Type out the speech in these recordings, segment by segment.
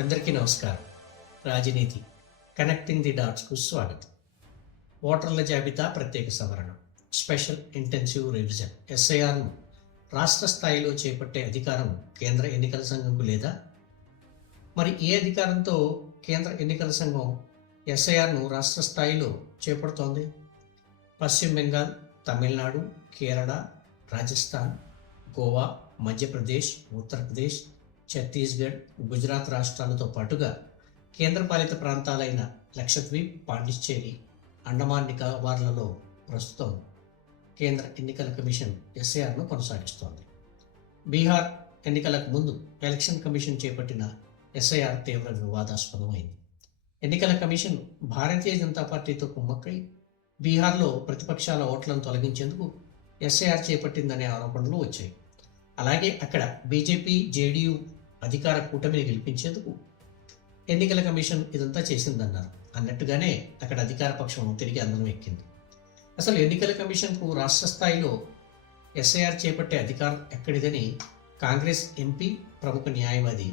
అందరికీ నమస్కారం. రాజనీతి కనెక్టింగ్ ది డాట్స్కు స్వాగతం. ఓటర్ల జాబితా ప్రత్యేక సవరణ, స్పెషల్ ఇంటెన్సివ్ రివిజన్ ఎస్ఐఆర్ను రాష్ట్ర స్థాయిలో చేపట్టే అధికారం కేంద్ర ఎన్నికల సంఘంకు లేదా? మరి ఏ అధికారంతో కేంద్ర ఎన్నికల సంఘం ఎస్ఐఆర్ను రాష్ట్ర స్థాయిలో చేపడుతోంది? పశ్చిమ బెంగాల్, తమిళనాడు, కేరళ, రాజస్థాన్, గోవా, మధ్యప్రదేశ్, ఉత్తరప్రదేశ్, ఛత్తీస్గఢ్, గుజరాత్ రాష్ట్రాలతో పాటుగా కేంద్రపాలిత ప్రాంతాలైన లక్షద్వీప్, పాండిచ్చేరి, అండమాన్ నికోబార్లలో ప్రస్తుతం కేంద్ర ఎన్నికల కమిషన్ ఎస్ఐఆర్ను కొనసాగిస్తోంది. బీహార్ ఎన్నికలకు ముందు ఎలక్షన్ కమిషన్ చేపట్టిన ఎస్ఐఆర్ తీవ్ర వివాదాస్పదమైంది. ఎన్నికల కమిషన్ భారతీయ జనతా పార్టీతో కుమ్మక్కై బీహార్లో ప్రతిపక్షాల ఓట్లను తొలగించేందుకు ఎస్ఐఆర్ చేపట్టిందనే ఆరోపణలు వచ్చాయి. అలాగే అక్కడ బీజేపీ, జేడీయూ అధికార కూటమిని గెలిపించేందుకు ఎన్నికల కమిషన్ ఇదంతా చేసిందన్నారు. అన్నట్టుగానే అక్కడ అధికార పక్షం తిరిగి అందరం ఎక్కింది. అసలు ఎన్నికల కమిషన్కు రాష్ట్ర స్థాయిలో ఎస్ఐఆర్ చేపట్టే అధికారం ఎక్కడిదని కాంగ్రెస్ ఎంపీ, ప్రముఖ న్యాయవాది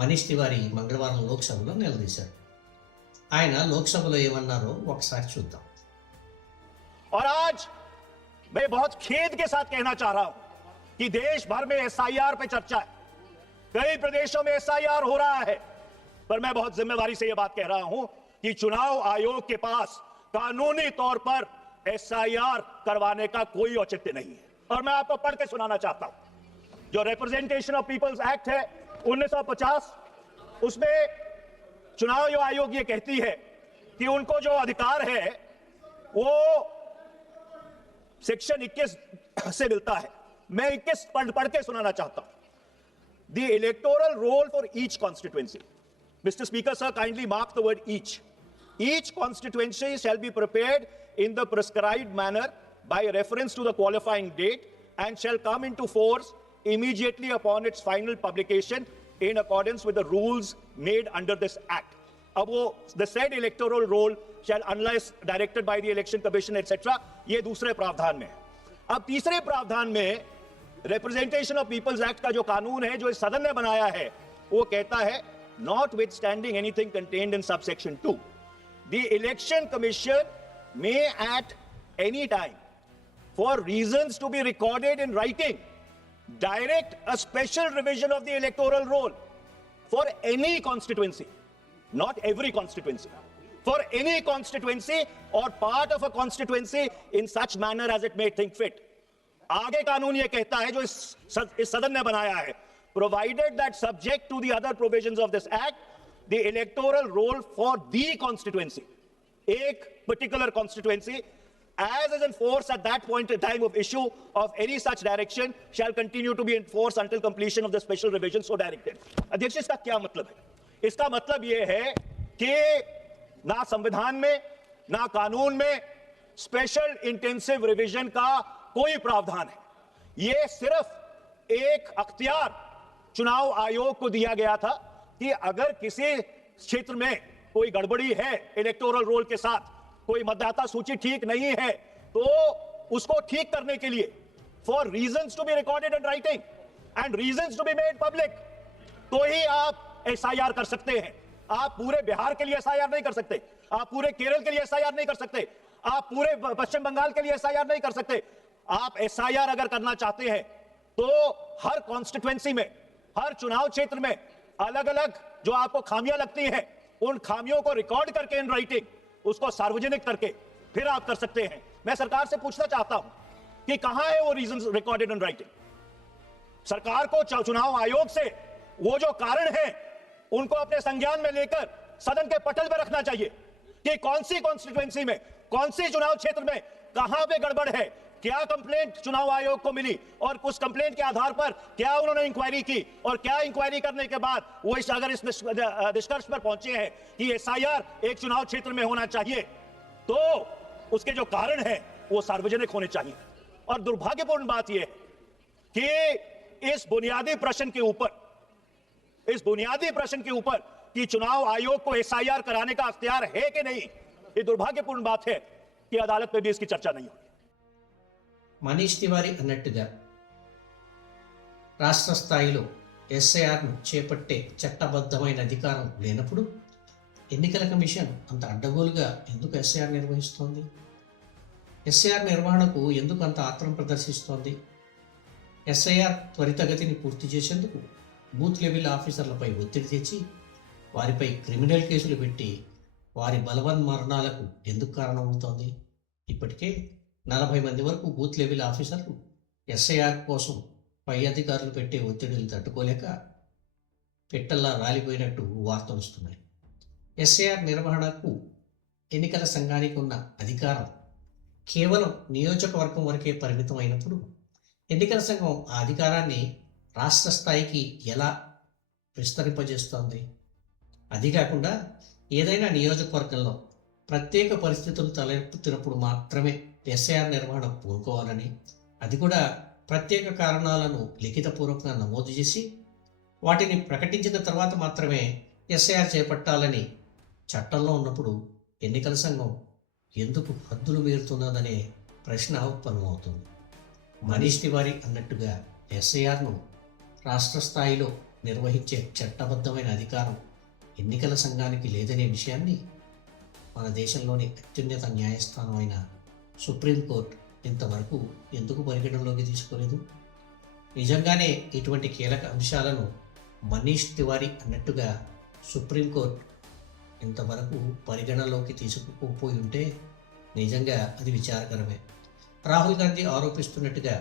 మనీష్ తివారీ మంగళవారం లోక్సభలో నిలదీశారు. ఆయన లోక్సభలో ఏమన్నారో ఒకసారి చూద్దాం. और आज मैं बहुत खेद के साथ कहना चाह रहा हूं कि देश भर में एसआईआर पे चर्चा है, कई प्रदेशों में एसआईआर हो रहा है, पर मैं बहुत जिम्मेदारी से यह बात कह रहा हूं कि चुनाव आयोग के पास कानूनी तौर पर एसआईआर करवाने का कोई औचित्य नहीं है। और मैं आपको पढ़ के सुनाना चाहता हूं, जो रिप्रेजेंटेशन ऑफ पीपल्स एक्ट है 1950, उसमें चुनाव आयोग ये कहती है कि उनको जो अधिकार है वो सेक्शन 21 से मिलता है। मैं 21 पढ़ के सुनाना चाहता हूं। The electoral roll for each constituency. Mr. Speaker, sir, kindly mark the word each. Each constituency shall be prepared in the prescribed manner by reference to the qualifying date and shall come into force immediately upon its final publication in accordance with the rules made under this act. अब वो the said electoral roll shall unless directed by the election commission etc. ये दूसरे प्रावधान में है। अब तीसरे प्रावधान में रिप्रेजेंटेशन ऑफ पीपल्स एक्ट का जो कानून है, जो इस सदन ने बनाया है, वो कहता है notwithstanding anything contained in subsection 2, the election commission may at any time for reasons to be recorded in writing direct a special revision of the electoral roll for any constituency, not every constituency, for any constituency or part of a constituency in such manner as it may think fit. आगे कानून ये कहता है, जो इस सदन ने बनाया है, provided that subject to the other provisions of this act, the electoral roll for the constituency, एक particular constituency, as is in force at that point in time of issue of any such direction, shall continue to be in force until completion of the special revision so directed. अध्यक्ष, इसका क्या मतलब है? इसका मतलब यह है कि ना संविधान में ना कानून में स्पेशल इंटेंसिव रिवीजन का कोई प्रावधान है। यह सिर्फ एक अख्तियार चुनाव आयोग को दिया गया था कि अगर किसी क्षेत्र में कोई गड़बड़ी है इलेक्टोरल रोल के साथ, कोई मतदाता सूची ठीक नहीं है, तो उसको ठीक करने के लिए for reasons to be recorded in writing and reasons to be made public, तो ही आप एसआईआर कर सकते हैं। आप पूरे बिहार के लिए एसआईआर नहीं कर सकते, आप पूरे केरल के लिए एसआईआर नहीं कर सकते, आप पूरे पश्चिम बंगाल के लिए एसआईआर नहीं कर सकते। आप एसआईआर अगर करना चाहते हैं तो हर कॉन्स्टिट्यूएंसी में, हर चुनाव क्षेत्र में अलग अलग जो आपको खामियां लगती हैं, उन खामियों को रिकॉर्ड करके इन राइटिंग उसको सार्वजनिक करके फिर आप कर सकते हैं। मैं सरकार से पूछना चाहता हूं कि कहां है वो रीजन रिकॉर्डेड इन राइटिंग? सरकार को चुनाव आयोग से वो जो कारण है उनको अपने संज्ञान में लेकर सदन के पटल पर रखना चाहिए कि कौन सी कॉन्स्टिट्यूएंसी में, कौन सी चुनाव क्षेत्र में कहां पे गड़बड़ है, क्या कंप्लेंट चुनाव आयोग को मिली और उस कंप्लेंट के आधार पर क्या उन्होंने इंक्वायरी की, और क्या इंक्वायरी करने के बाद वो अगर इस निष्कर्ष पर पहुंचे हैं कि एसआईआर एक चुनाव क्षेत्र में होना चाहिए, तो उसके जो कारण है वो सार्वजनिक होने चाहिए। और दुर्भाग्यपूर्ण बात यह है कि इस बुनियादी प्रश्न के ऊपर कि चुनाव आयोग को एसआईआर कराने का अख्तियार है कि नहीं, ये दुर्भाग्यपूर्ण बात है कि अदालत में भी इसकी चर्चा नहीं होगी। మనీష్ తివారీ అన్నట్టుగా రాష్ట్ర స్థాయిలో ఎస్ఐఆర్ను చేపట్టే చట్టబద్ధమైన అధికారం లేనప్పుడు ఎన్నికల కమిషన్ అంత అడ్డగోలుగా ఎందుకు ఎస్ఐఆర్ నిర్వహిస్తోంది? ఎస్ఐఆర్ నిర్వహణకు ఎందుకు అంత ఆత్రం ప్రదర్శిస్తోంది? ఎస్ఐఆర్ త్వరితగతిని పూర్తి చేసేందుకు బూత్ లెవెల్ ఆఫీసర్లపై ఒత్తిడి తెచ్చి వారిపై క్రిమినల్ కేసులు పెట్టి వారి బలవన్మరణాలకు ఎందుకు కారణమవుతోంది? ఇప్పటికే 40 మంది వరకు బూత్ లెవెల్ ఆఫీసర్లు ఎస్ఐఆర్ కోసం పై అధికారులు పెట్టే ఒత్తిడిని తట్టుకోలేక పెట్టల్లా రాలిపోయినట్టు వార్తలు వస్తున్నాయి. ఎస్ఐఆర్ నిర్వహణకు ఎన్నికల సంఘానికి ఉన్న అధికారం కేవలం నియోజకవర్గం వరకే పరిమితం అయినప్పుడు ఎన్నికల సంఘం ఆ అధికారాన్ని రాష్ట్ర స్థాయికి ఎలా విస్తరింపజేస్తోంది? అది కాకుండా ఏదైనా నియోజకవర్గంలో ప్రత్యేక పరిస్థితులు తలెత్తుతున్నప్పుడు మాత్రమే ఎస్ఐఆర్ నిర్వహణ పూనుకోవాలని, అది కూడా ప్రత్యేక కారణాలను లిఖితపూర్వకంగా నమోదు చేసి వాటిని ప్రకటించిన తర్వాత మాత్రమే ఎస్ఐఆర్ చేపట్టాలని చట్టంలో ఉన్నప్పుడు ఎన్నికల సంఘం ఎందుకు హద్దులు మీరుతున్నదనే ప్రశ్న ఉత్పన్నమవుతుంది. మనీష్ తివారీ అన్నట్టుగా ఎస్ఐఆర్ను రాష్ట్ర స్థాయిలో నిర్వహించే చట్టబద్ధమైన అధికారం ఎన్నికల సంఘానికి లేదనే విషయాన్ని మన దేశంలోని అత్యున్నత న్యాయస్థానం అయిన సుప్రీంకోర్టు ఇంతవరకు ఎందుకు పరిగణనలోకి తీసుకోలేదు? నిజంగానే ఇటువంటి కీలక అంశాలను మనీష్ తివారీ అన్నట్టుగా సుప్రీంకోర్టు ఇంతవరకు పరిగణనలోకి తీసుకుపోయి ఉంటే నిజంగా అది విచారకరమే. రాహుల్ గాంధీ ఆరోపిస్తున్నట్టుగా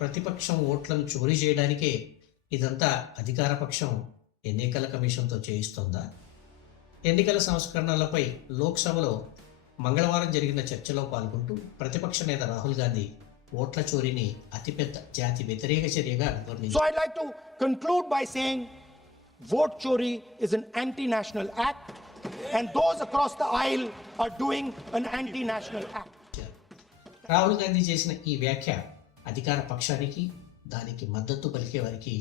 ప్రతిపక్షం ఓట్లను చోరీ చేయడానికే ఇదంతా అధికార పక్షం ఎన్నికల కమిషన్తో చేయిస్తోందా? ఎన్నికల సంస్కరణలపై లోక్సభలో మంగళవారం జరిగిన చర్చలో పాల్గొంటూ ప్రతిపక్ష నేత రాహుల్ గాంధీ ఓట్ల చోరీని అతిపెద్ద జాతి వ్యతిరేక చర్యగా So వర్ణించారు. I'd like to conclude by saying vote chori is an anti-national act and those across the aisle are doing an anti-national act. Rahul Gandhi చేసిన ఈ వ్యాఖ్య అధికార పక్షానికి దానికి మద్దతు పలికే వారికి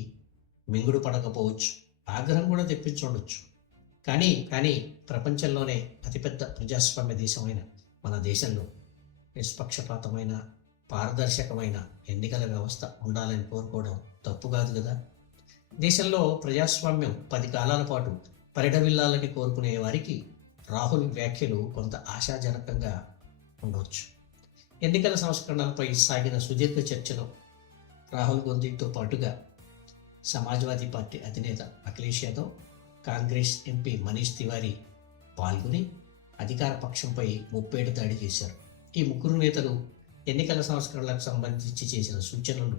మింగుడు పడకపోవచ్చు, ఆగ్రహం కూడా తెప్పించుండొచ్చు. కానీ ప్రపంచంలోనే అతిపెద్ద ప్రజాస్వామ్య దేశమైన మన దేశంలో నిష్పక్షపాతమైన పారదర్శకమైన ఎన్నికల వ్యవస్థ ఉండాలని కోరుకోవడం తప్పు కాదు కదా. దేశంలో ప్రజాస్వామ్యం 10 కాలాల పాటు పరిడవిల్లాలని కోరుకునే వారికి రాహుల్ వ్యాఖ్యలు కొంత ఆశాజనకంగా ఉండవచ్చు. ఎన్నికల సంస్కరణలపై సాగిన సుదీర్ఘ చర్చలో రాహుల్ గాంధీతో పాటుగా సమాజ్వాదీ పార్టీ అధినేత అఖిలేష్ యాదవ్, కాంగ్రెస్ ఎంపీ మనీష్ తివారీ పాల్గొని అధికార పక్షంపై ముప్పేట దాడి చేశారు. ఈ ముగ్గురు నేతలు ఎన్నికల సంస్కరణలకు సంబంధించి చేసిన సూచనలు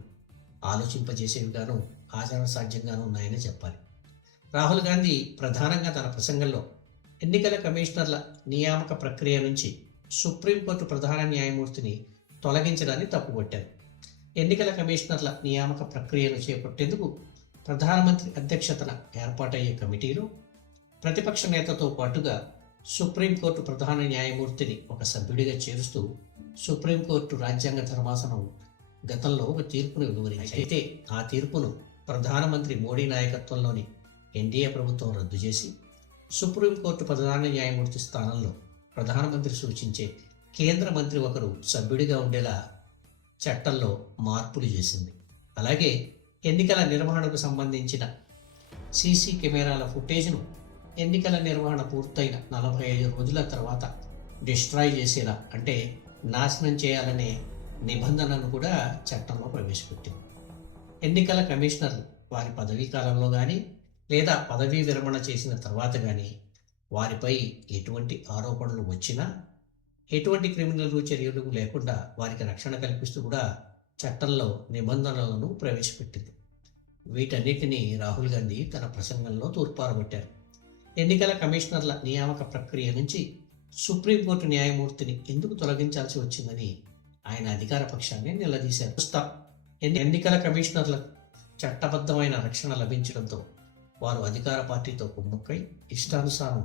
ఆలోచింపజేసేవిగాను ఆచరణ సాధ్యంగానూ ఉన్నాయని చెప్పాలి. రాహుల్ గాంధీ ప్రధానంగా తన ప్రసంగంలో ఎన్నికల కమిషనర్ల నియామక ప్రక్రియ నుంచి సుప్రీంకోర్టు ప్రధాన న్యాయమూర్తిని తొలగించడాన్ని తప్పుపట్టారు. ఎన్నికల కమిషనర్ల నియామక ప్రక్రియను చేపట్టేందుకు ప్రధానమంత్రి అధ్యక్షతన ఏర్పాటయ్యే కమిటీలో ప్రతిపక్ష నేతతో పాటుగా సుప్రీంకోర్టు ప్రధాన న్యాయమూర్తిని ఒక సభ్యుడిగా చేరుస్తూ సుప్రీంకోర్టు రాజ్యాంగ ధర్మాసనం గతంలో ఒక తీర్పును వెలువరించింది. అయితే ఆ తీర్పును ప్రధానమంత్రి మోడీ నాయకత్వంలోని ఎన్డీఏ ప్రభుత్వం రద్దు చేసి సుప్రీంకోర్టు ప్రధాన న్యాయమూర్తి స్థానంలో ప్రధానమంత్రి సూచించే కేంద్ర మంత్రి ఒకరు సభ్యుడిగా ఉండేలా చట్టంలో మార్పులు చేసింది. అలాగే ఎన్నికల నిర్వహణకు సంబంధించిన సీసీ కెమెరాల ఫుటేజ్ను ఎన్నికల నిర్వహణ పూర్తయిన 45 రోజుల తర్వాత డిస్ట్రాయ్ చేసేలా, అంటే నాశనం చేయాలనే నిబంధనను కూడా చట్టంలో ప్రవేశపెట్టింది. ఎన్నికల కమిషనర్లు వారి పదవీ కాలంలో కానీ లేదా పదవీ విరమణ చేసిన తర్వాత కానీ వారిపై ఎటువంటి ఆరోపణలు వచ్చినా ఎటువంటి క్రిమినల్ చర్యలు లేకుండా వారికి రక్షణ కల్పిస్తూ కూడా చట్టంలో నిబంధనలను ప్రవేశపెట్టింది. వీటన్నిటినీ రాహుల్ గాంధీ తన ప్రసంగంలో తూర్పారబట్టారు. ఎన్నికల కమిషనర్ల నియామక ప్రక్రియ నుంచి సుప్రీంకోర్టు న్యాయమూర్తిని ఎందుకు తొలగించాల్సి వచ్చిందని ఆయన అధికార పక్షాన్ని నిలదీశారు. ఎన్నికల కమిషనర్లకు చట్టబద్ధమైన రక్షణ లభించడంతో వారు అధికార పార్టీతో కుమ్ముక్కై ఇష్టానుసారం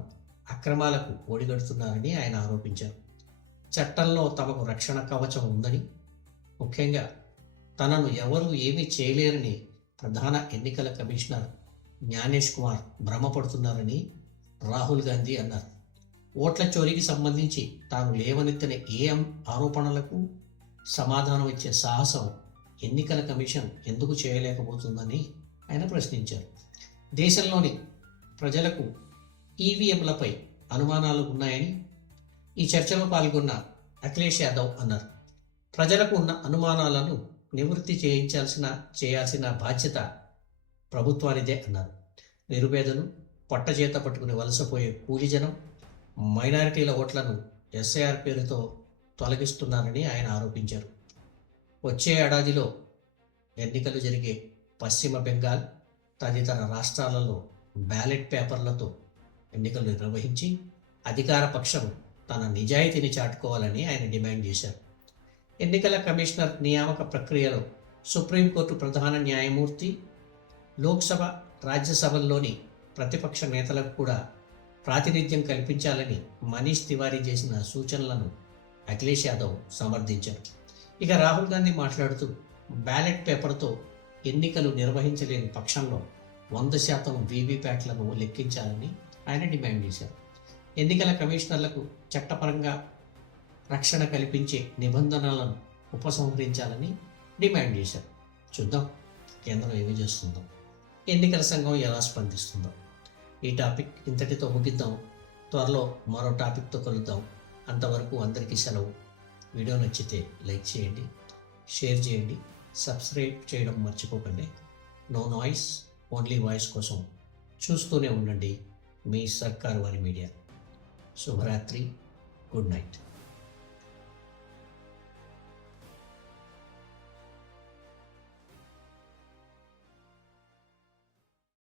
అక్రమాలకు ఓడిగడుతున్నారని ఆయన ఆరోపించారు. చట్టంలో తమకు రక్షణ కవచం ఉందని, ముఖ్యంగా తనను ఎవరూ ఏమీ చేయలేరని ప్రధాన ఎన్నికల కమిషనర్ జ్ఞానేష్ కుమార్ భ్రమపడుతున్నారని రాహుల్ గాంధీ అన్నారు. ఓట్ల చోరీకి సంబంధించి తాను లేవనెత్తిన ఏ ఆరోపణలకు సమాధానం ఇచ్చే సాహసం ఎన్నికల కమిషన్ ఎందుకు చేయలేకపోతుందని ఆయన ప్రశ్నించారు. దేశంలోని ప్రజలకు ఈవీఎంలపై అనుమానాలు ఉన్నాయని ఈ చర్చలో పాల్గొన్న అఖిలేష్ యాదవ్ అన్నారు. ప్రజలకు ఉన్న అనుమానాలను నివృత్తి చేయాల్సిన బాధ్యత ప్రభుత్వానిదే అన్నారు. నిరుపేదలు, పొట్టచేత పట్టుకుని వలసపోయే కూలిజనం, మైనారిటీల ఓట్లను ఎస్ఐఆర్ పేరుతో తొలగిస్తున్నారని ఆయన ఆరోపించారు. వచ్చే ఏడాదిలో ఎన్నికలు జరిగే పశ్చిమ బెంగాల్ తదితర రాష్ట్రాలలో బ్యాలెట్ పేపర్లతో ఎన్నికలు నిర్వహించి అధికార పక్షం తన నిజాయితీని చాటుకోవాలని ఆయన డిమాండ్ చేశారు. ఎన్నికల కమిషనర్ నియామక ప్రక్రియలో సుప్రీంకోర్టు ప్రధాన న్యాయమూర్తి, లోక్సభ, రాజ్యసభల్లోని ప్రతిపక్ష నేతలకు కూడా ప్రాతినిధ్యం కల్పించాలని మనీష్ తివారీ చేసిన సూచనలను అఖిలేష్ యాదవ్ సమర్థించారు. ఇక రాహుల్ గాంధీ మాట్లాడుతూ బ్యాలెట్ పేపర్తో ఎన్నికలు నిర్వహించలేని పక్షంలో 100% వీవీప్యాట్లను లెక్కించాలని ఆయన డిమాండ్ చేశారు. ఎన్నికల కమిషనర్లకు చట్టపరంగా రక్షణ కల్పించే నిబంధనలను ఉపసంహరించాలని డిమాండ్ చేశారు. చూద్దాం కేంద్రం ఏమి చేస్తుందో, ఎన్నికల సంఘం ఎలా స్పందిస్తుందో. ఈ టాపిక్ ఇంతటితో ముగిద్దాం. త్వరలో మరో టాపిక్తో కలుద్దాం. అంతవరకు అందరికీ సెలవు. వీడియో నచ్చితే లైక్ చేయండి, షేర్ చేయండి, సబ్స్క్రైబ్ చేయడం మర్చిపోకండి. నో నాయిస్, ఓన్లీ వాయిస్ కోసం చూస్తూనే ఉండండి మీ సర్కార్ వారి మీడియా. శుభరాత్రి, good night.